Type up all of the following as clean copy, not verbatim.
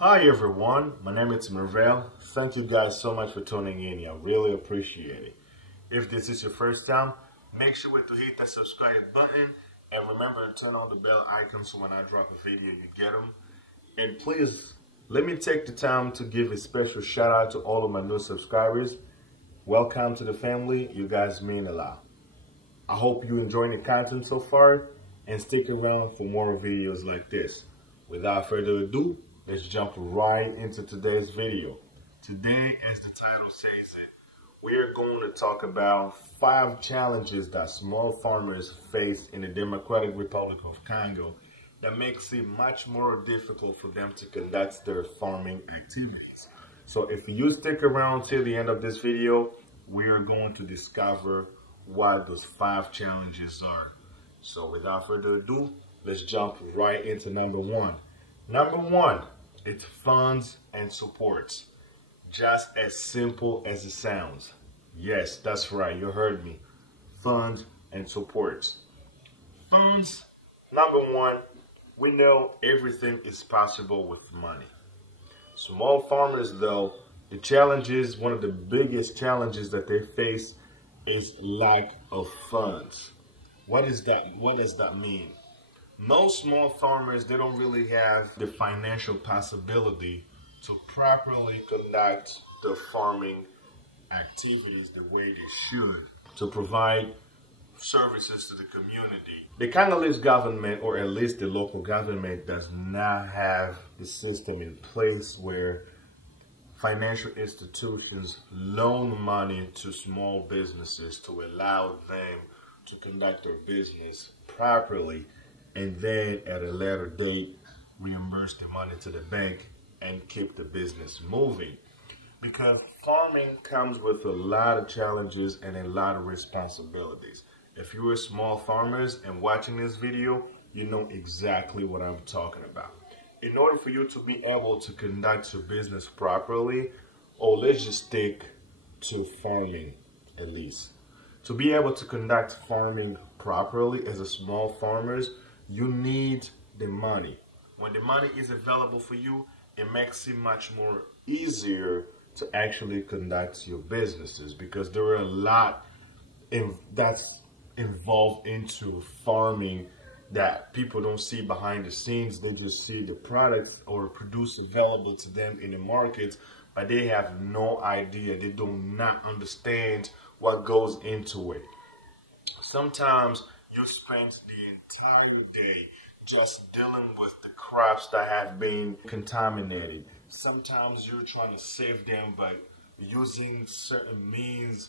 Hi everyone, my name is Mervell. Thank you guys so much for tuning in. I really appreciate it. If this is your first time, make sure to hit that subscribe button and remember to turn on the bell icon so when I drop a video you get them. And please, let me take the time to give a special shout out to all of my new subscribers. Welcome to the family, you guys mean a lot. I hope you enjoying the content so far and stick around for more videos like this. Without further ado, let's jump right into today's video. Today, as the title says it, we're going to talk about 5 challenges that small farmers face in the Democratic Republic of Congo that makes it much more difficult for them to conduct their farming activities. So if you stick around till the end of this video, we are going to discover what those 5 challenges are. So without further ado, let's jump right into number 1. Number 1, it's funds and supports. Just as simple as it sounds. Yes, that's right, you heard me. Funds and supports. Funds, number 1, we know everything is possible with money. Small farmers, though, one of the biggest challenges that they face is lack of funds. What is that? What does that mean? Most small farmers, they don't really have the financial possibility to properly conduct the farming activities the way they should, to provide services to the community. The Congolese government, or at least the local government, does not have a system in place where financial institutions loan money to small businesses to allow them to conduct their business properly, and then at a later date reimburse the money to the bank and keep the business moving. Because farming comes with a lot of challenges and a lot of responsibilities. If you are small farmers and watching this video, you know exactly what I'm talking about. In order for you to be able to conduct your business properly, or let's just stick to farming at least. To be able to conduct farming properly as a small farmers, you need the money. When the money is available for you, it makes it much more easier to actually conduct your businesses, because there are a lot that's involved into farming that people don't see behind the scenes. They just see the products or produce available to them in the market, but they have no idea. They do not understand what goes into it. Sometimes you spend the entire day just dealing with the crops that have been contaminated. Sometimes you're trying to save them by using certain means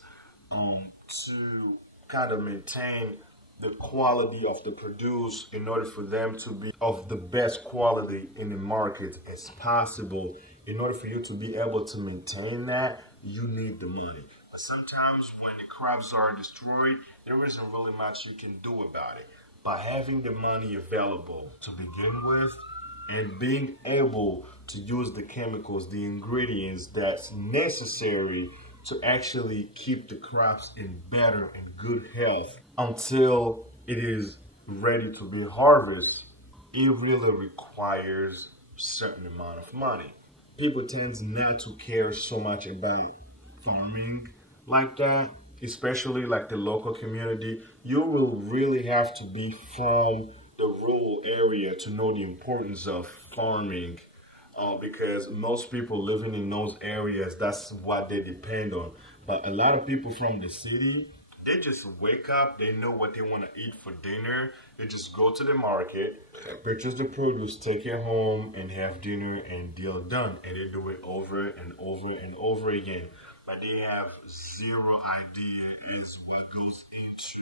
to kind of maintain the quality of the produce in order for them to be of the best quality in the market as possible. In order for you to be able to maintain that, you need the money. But sometimes when the crops are destroyed, there isn't really much you can do about it. By having the money available to begin with and being able to use the chemicals, the ingredients that's necessary to actually keep the crops in better and good health until it is ready to be harvested, it really requires a certain amount of money. People tend not to care so much about farming like that, especially like the local community. You will really have to be from the rural area to know the importance of farming, because most people living in those areas, that's what they depend on. But a lot of people from the city, they just wake up, they know what they want to eat for dinner. They just go to the market, purchase the produce, take it home, and have dinner, and deal done. And they do it over and over and over again. But they have zero idea is what goes into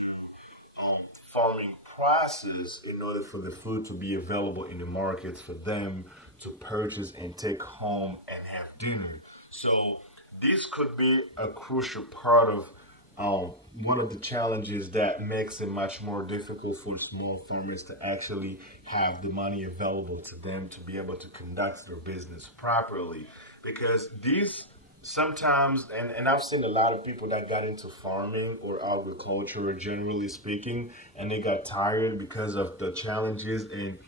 farming process in order for the food to be available in the markets for them to purchase and take home and have dinner. So this could be a crucial part of one of the challenges that makes it much more difficult for small farmers to actually have the money available to them to be able to conduct their business properly. Because these sometimes, and I've seen a lot of people that got into farming or agriculture generally speaking, and they got tired because of the challenges and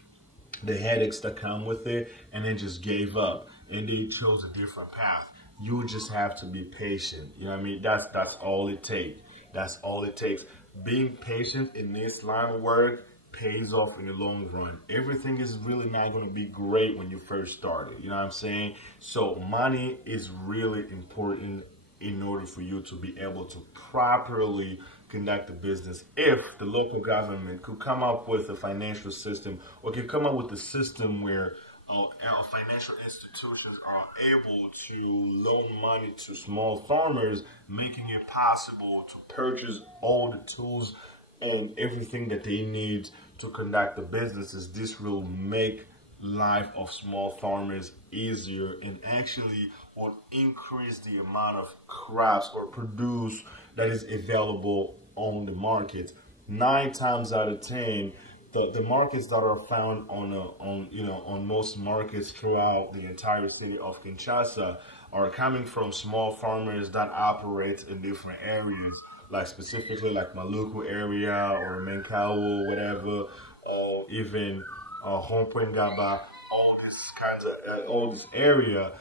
the headaches that come with it, and then just gave up and they chose a different path. You just have to be patient. You know what I mean? That's all it takes. That's all it takes. Being patient in this line of work pays off in the long run. Everything is really not going to be great when you first started. You know what I'm saying? So money is really important in order for you to be able to properly conduct the business. If the local government could come up with a financial system, or could come up with a system where our financial institutions are able to loan money to small farmers, making it possible to purchase all the tools and everything that they need to conduct the businesses, this will make life of small farmers easier and actually will increase the amount of crops or produce that is available on the market. 9 times out of 10, the markets that are found on most markets throughout the entire city of Kinshasa are coming from small farmers that operate in different areas, like specifically like Maluku area or Menkawo, whatever, or even Hompengaba, all this area.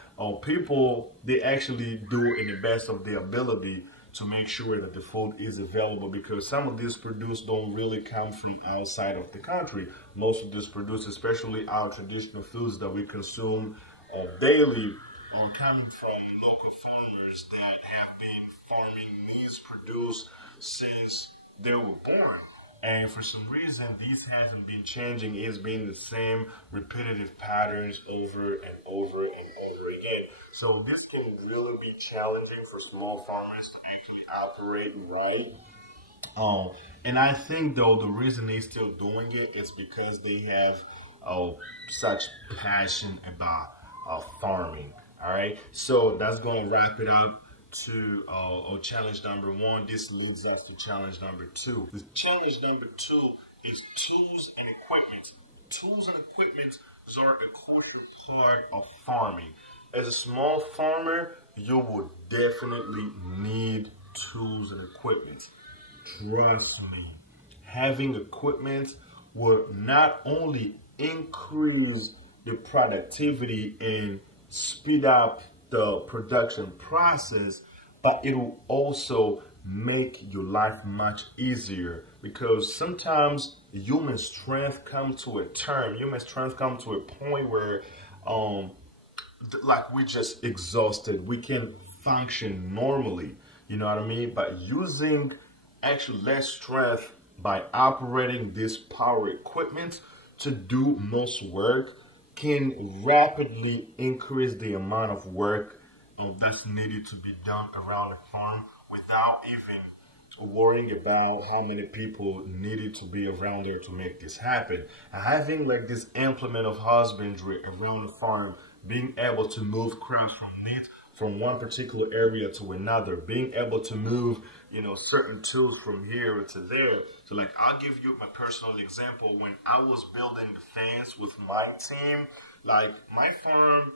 People, they actually do in the best of their ability to make sure that the food is available, because some of this produce don't really come from outside of the country. Most of this produce, especially our traditional foods that we consume daily, are coming from local farmers that have been farming these produce since they were born. And for some reason, these haven't been changing. It's been the same repetitive patterns over and over and over again. So this can really be challenging for small farmers to actually operate right. And I think though the reason they're still doing it is because they have such passion about farming. All right, so that's going to wrap it up to challenge number 1. This leads us to challenge number 2. The challenge number 2 is tools and equipment. Tools and equipment are a crucial part of farming. As a small farmer, you would definitely need tools and equipment. Trust me, having equipment will not only increase the productivity and speed up the production process, but it will also make your life much easier, because sometimes human strength comes to a term. Human strength comes to a point where like we just exhausted. We can function normally, you know what I mean? But using actually less strength by operating this power equipment to do most work can rapidly increase the amount of work that's needed to be done around the farm without even worrying about how many people needed to be around there to make this happen. And having like this implement of husbandry around the farm, being able to move crops from one particular area to another, being able to move, you know, certain tools from here to there. So like, I'll give you my personal example. When I was building the fence with my team, like my farm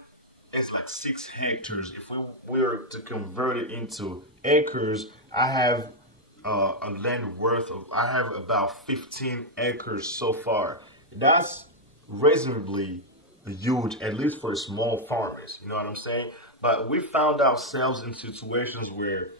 is like 6 hectares. If we were to convert it into acres, I have a land worth of, I have about 15 acres so far. That's reasonably huge, at least for small farmers, you know what I'm saying? But we found ourselves in situations where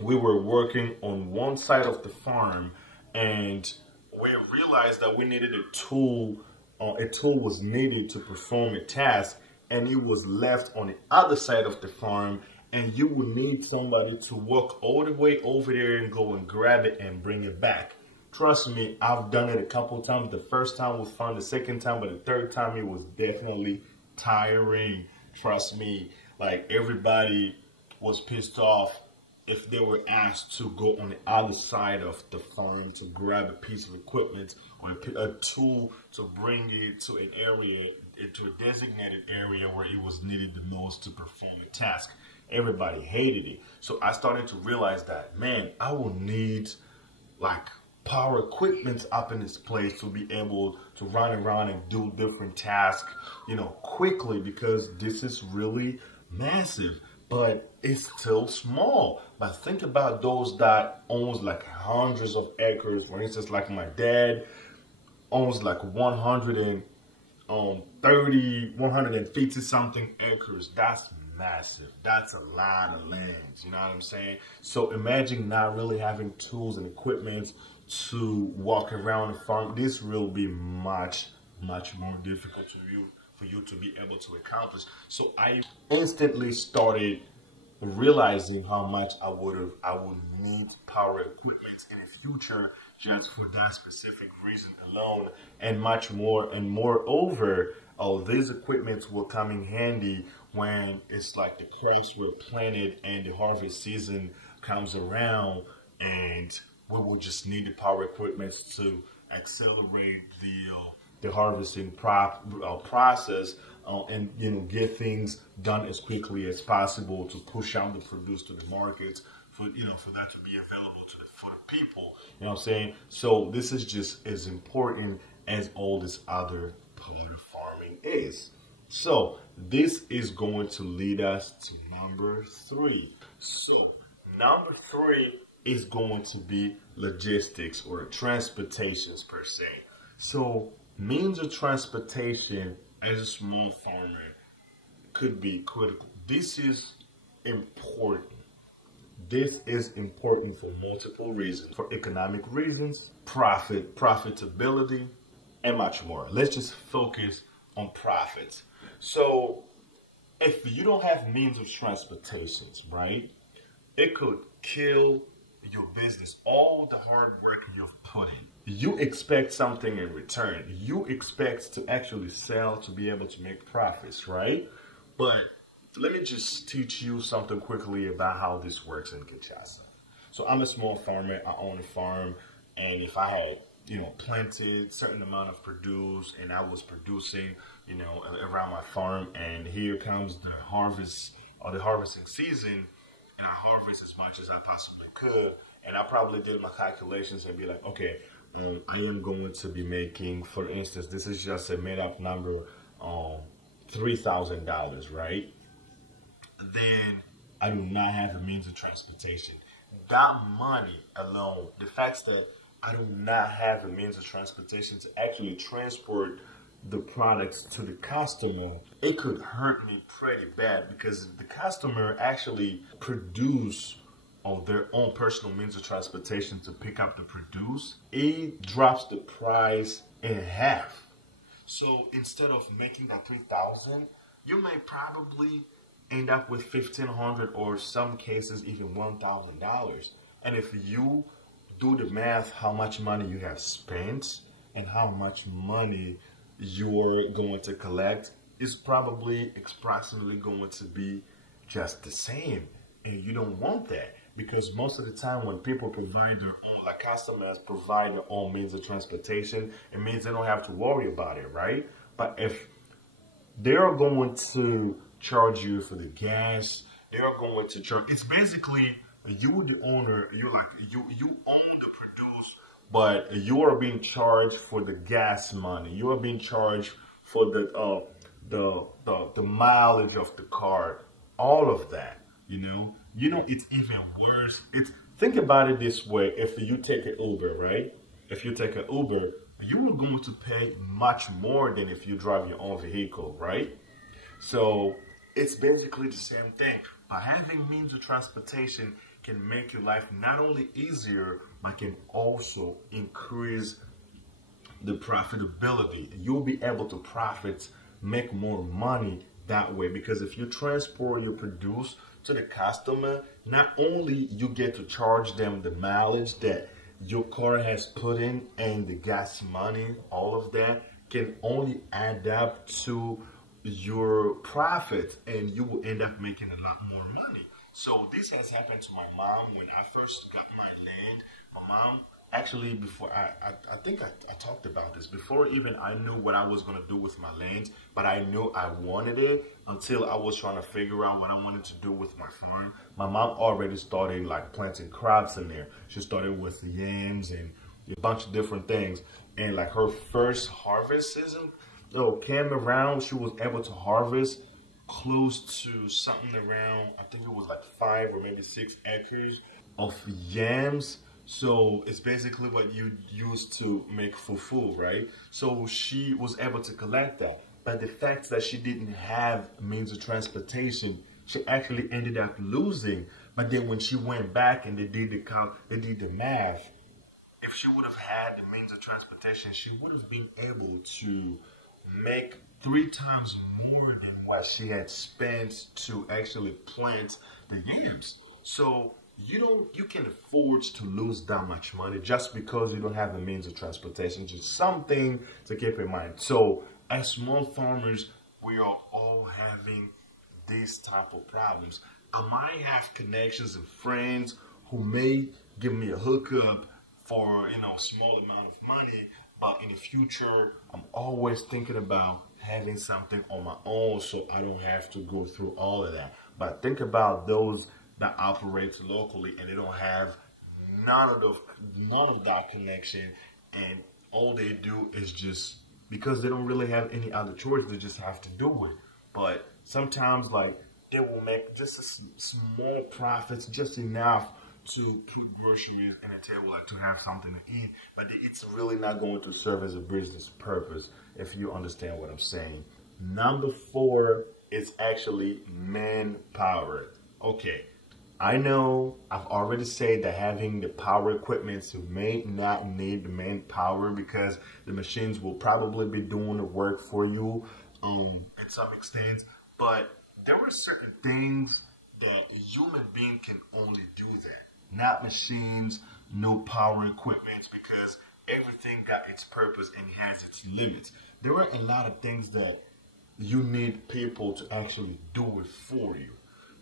we were working on one side of the farm and we realized that we needed a tool was needed to perform a task, and it was left on the other side of the farm, and you would need somebody to walk all the way over there and go and grab it and bring it back. Trust me, I've done it a couple times. The first time was fun, the second time, but the third time it was definitely tiring. Trust me, like everybody was pissed off if they were asked to go on the other side of the farm to grab a piece of equipment or a tool to bring it to an area, to a designated area where it was needed the most to perform the task. Everybody hated it. So I started to realize that, man, I will need like power equipment up in this place to be able to run around and do different tasks, you know, quickly, because this is really massive, but it's still small. But think about those that owns like hundreds of acres. For instance, like my dad owns like 100 30, 150 something acres. That's massive. That's a lot of land. You know what I'm saying? So imagine not really having tools and equipment to walk around the farm. This will be much more difficult for you to be able to accomplish. So I instantly started realizing how much I would need power equipment in the future just for that specific reason alone, and much more. And moreover, these equipments will come in handy when it's like the crops were planted and the harvest season comes around, and we will just need the power equipment to accelerate the harvesting process, and get things done as quickly as possible to push out the produce to the markets for that to be available for the people. You know what I'm saying? So this is just as important as all this other part of farming is. So this is going to lead us to number 3. So number 3 is going to be logistics or transportations per se. So means of transportation as a small farmer could be critical. This is important. This is important for multiple reasons. For economic reasons, profitability, and much more. Let's just focus on profits. So if you don't have means of transportations, right, it could kill your business, all the hard work you've put in. You expect something in return. You expect to actually sell to be able to make profits, right? But let me just teach you something quickly about how this works in Kinshasa. So I'm a small farmer. I own a farm, and if I had planted certain amount of produce and I was producing around my farm, and here comes the harvest or the harvesting season, and I harvest as much as I possibly could, and I probably did my calculations and be like, okay, I am going to be making, for instance, this is just a made up number, $3,000, right? Then I do not have a means of transportation. That money alone, the fact that I do not have a means of transportation to actually transport the products to the customer, it could hurt me pretty bad, because the customer actually produce on their own personal means of transportation to pick up the produce, it drops the price in half. So instead of making that 3,000, you may probably end up with $1,500, or some cases even $1,000. And if you do the math, how much money you have spent and how much money you're going to collect is probably approximately going to be just the same. And you don't want that, because most of the time when people provide their own, like customers provide their own means of transportation, it means they don't have to worry about it, right? But if they're going to charge you for the gas, they're going to charge, it's basically you the owner, you own the produce, but you are being charged for the gas money. You are being charged for the mileage of the car, all of that. It's even worse. Think about it this way: if you take an Uber, right? If you take an Uber, you are going to pay much more than if you drive your own vehicle, right? So it's basically the same thing. By having means of transportation can make your life not only easier, but can also increase the profitability. You'll be able to make more money that way, because if you transport your produce to the customer, not only you get to charge them the mileage that your car has put in and the gas money, all of that can only add up to your profit, and you will end up making a lot more money. So this has happened to my mom when I first got my land. My mom, actually, before I think I talked about this, before even I knew what I was going to do with my land, but I knew I wanted it until I was trying to figure out what I wanted to do with my farm. My mom already started like planting crops in there. She started with the yams and a bunch of different things. And like her first harvest season came around, she was able to harvest close to something around, I think it was like 5 or maybe 6 acres of yams. So it's basically what you use to make fufu, right? So she was able to collect that. But the fact that she didn't have means of transportation, she actually ended up losing. But then when she went back and they did the math, if she would have had the means of transportation, she would have been able to make 3 times more than what she had spent to actually plant the yams. So you can afford to lose that much money just because you don't have the means of transportation. Just something to keep in mind. So as small farmers, we are all having these type of problems. I might have connections and friends who may give me a hookup for small amount of money, but in the future I'm always thinking about having something on my own so I don't have to go through all of that. But think about those that operate locally and they don't have none of that connection, and all they do is just because they don't really have any other choice, they just have to do it. But sometimes like they will make just a small profits, just enough to put groceries on the table, like to have something to eat, but it's really not going to serve as a business purpose, if you understand what I'm saying. Number 4 is actually manpower. Okay, I know I've already said that having the power equipment, you may not need the manpower because the machines will probably be doing the work for you in some extent, but there are certain things that a human being can only do that. Not machines, no power equipment, because everything got its purpose and has its limits. There are a lot of things that you need people to actually do it for you.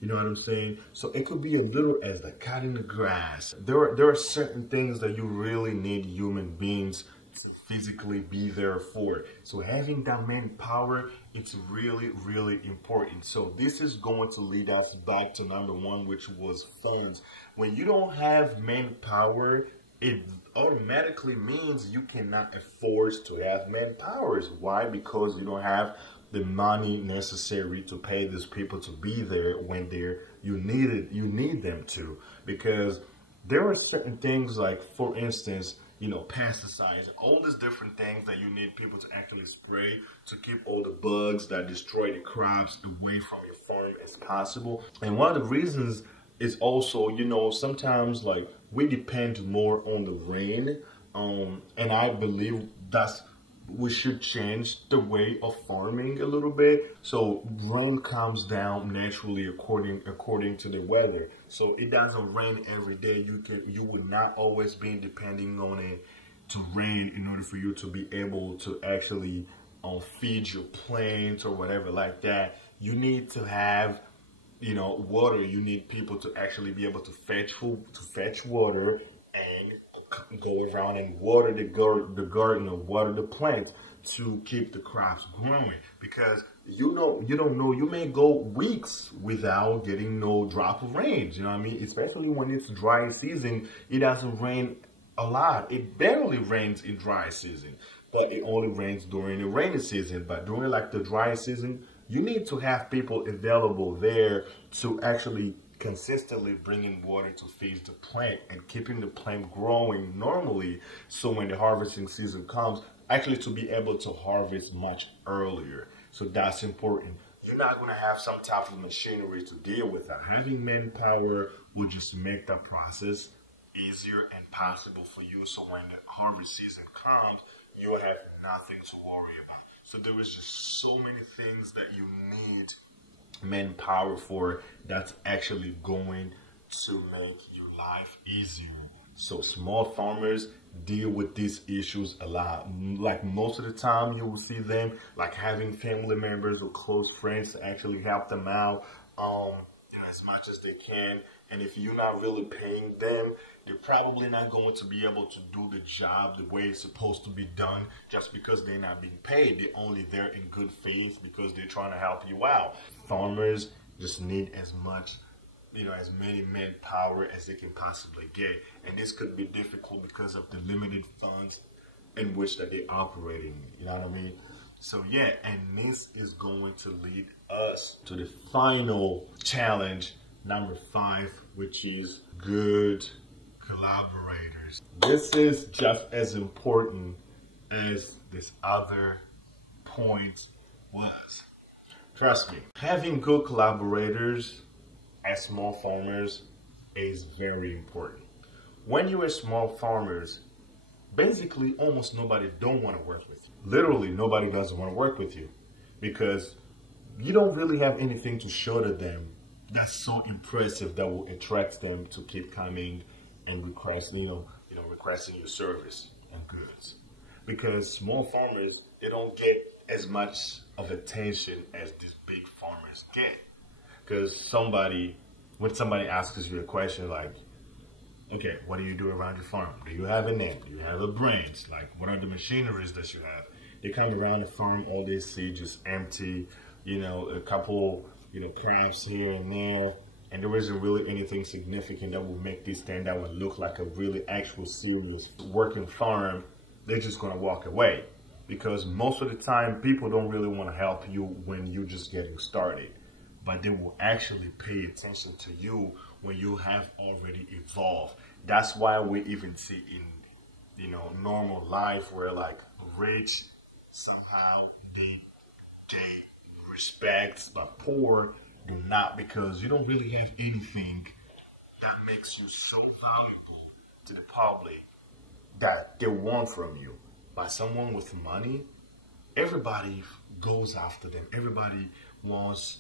You know what I'm saying? So it could be as little as like cutting the grass. There are certain things that you really need human beings to physically be there for. So having that manpower, it's really, really important. So this is going to lead us back to number 1, which was funds. When you don't have manpower, it automatically means you cannot afford to have manpower. Why? Because you don't have the money necessary to pay these people to be there when you need them to. Because there are certain things like, for instance, pesticides, all these different things that you need people to actually spray to keep all the bugs that destroy the crops away from your farm as possible. And one of the reasons is also, sometimes like we depend more on the rain. And I believe we should change the way of farming a little bit. So rain comes down naturally according to the weather. So it doesn't rain every day. You would not always be depending on it to rain in order for you to be able to actually feed your plants or whatever like that. You need to have water. You need people to actually be able to fetch water and go around and water the garden or water the plants to keep the crops growing. Because you don't know, you may go weeks without getting no drop of rain. You know what I mean? Especially when it's dry season, it doesn't rain a lot. It barely rains in dry season, but it only rains during the rainy season. But during like the dry season, you need to have people available there to actually consistently bringing water to feed the plant and keeping the plant growing normally, so when the harvesting season comes, actually to be able to harvest much earlier. So that's important. You're not going to have some type of machinery to deal with that. Having manpower will just make the process easier and possible for you, so when the harvest season comes, you'll have nothing to worry about. So there is just so many things that you need manpower for, that's actually going to make your life easier. So small farmers deal with these issues a lot. Like most of the time you will see them like having family members or close friends to actually help them out as much as they can. And if you're not really paying them, they're probably not going to be able to do the job the way it's supposed to be done, just because they're not being paid. They're only there in good faith because they're trying to help you out. Farmers just need as much, as many manpower as they can possibly get. And this could be difficult because of the limited funds in which that they're operating. You know what I mean? So yeah, and this is going to lead us to the final challenge, number 5, which is good collaborators. This is just as important as this other point was. Trust me, having good collaborators as small farmers is very important. When you're small farmers, basically almost nobody don't want to work with you. Literally nobody doesn't want to work with you because you don't really have anything to show to them that's so impressive that will attract them to keep coming and requesting your service and goods. Because small farmers, they don't get as much of attention as these big farmers get. Because when somebody asks you a question like, okay, what do you do around your farm? Do you have a name? Do you have a branch? Like, what are the machineries that you have? They come around the farm, all they see just empty, a couple, crabs here and there. And there isn't really anything significant that will make this stand out and look like a really actual serious working farm. They're just gonna walk away. Because most of the time, people don't really want to help you when you're just getting started. But they will actually pay attention to you when you have already evolved. That's why we even see in, normal life where like rich somehow they respect, but poor do not, because you don't really have anything that makes you so valuable to the public that they want from you. By someone with money, everybody goes after them. Everybody wants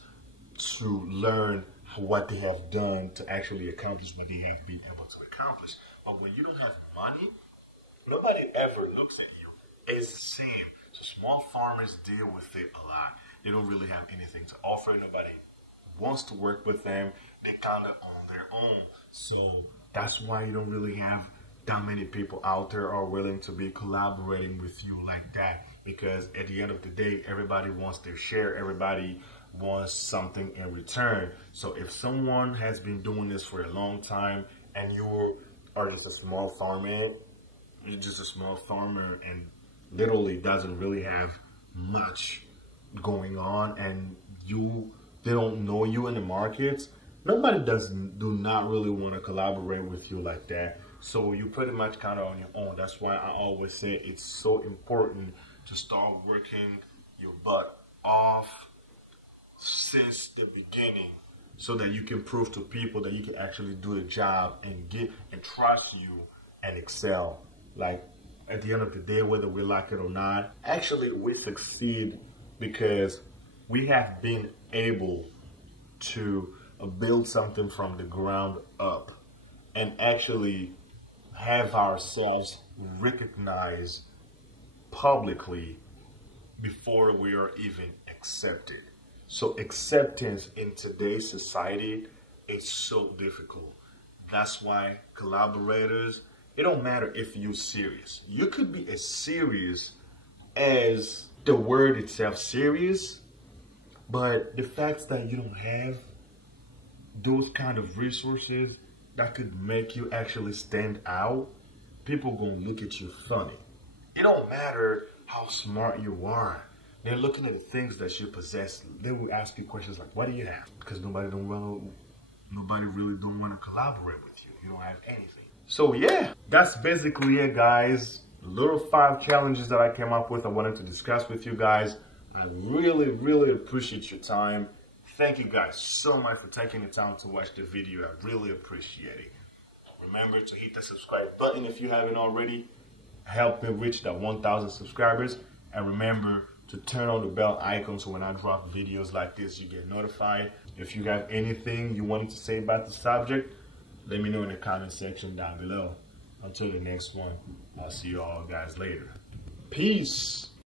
to learn what they have done to actually accomplish what they have been able to accomplish. But when you don't have money, nobody ever looks at you. It's the same. So small farmers deal with it a lot. They don't really have anything to offer. Nobody wants to work with them. They kind of on their own. So that's why you don't really have that many people out there are willing to be collaborating with you like that, because at the end of the day, everybody wants their share. Everybody wants something in return. So if someone has been doing this for a long time and you are just a small farmer, you're just a small farmer and literally doesn't really have much going on, and they don't know you in the markets, do not really want to collaborate with you like that. So you pretty much kind of on your own. That's why I always say it's so important to start working your butt off since the beginning, so that you can prove to people that you can actually do the job and trust you and excel. Like at the end of the day, whether we like it or not, actually we succeed because we have been able to build something from the ground up and actually have ourselves recognized publicly before we are even accepted. So acceptance in today's society is so difficult. That's why collaborators, it don't matter if you're serious. You could be as serious as the word itself, serious, but the fact that you don't have those kind of resources that could make you actually stand out, people gonna look at you funny. It don't matter how smart you are. They're looking at the things that you possess. They will ask you questions like, what do you have? Because nobody really don't want to collaborate with you. You don't have anything. So yeah, that's basically it, guys. Little 5 challenges that I came up with I wanted to discuss with you guys. I really appreciate your time. Thank you guys so much for taking the time to watch the video. I really appreciate it. Remember to hit the subscribe button if you haven't already. Help me reach that 1,000 subscribers. And remember to turn on the bell icon so when I drop videos like this, you get notified. If you have anything you wanted to say about the subject, let me know in the comment section down below. Until the next one, I'll see you all guys later. Peace.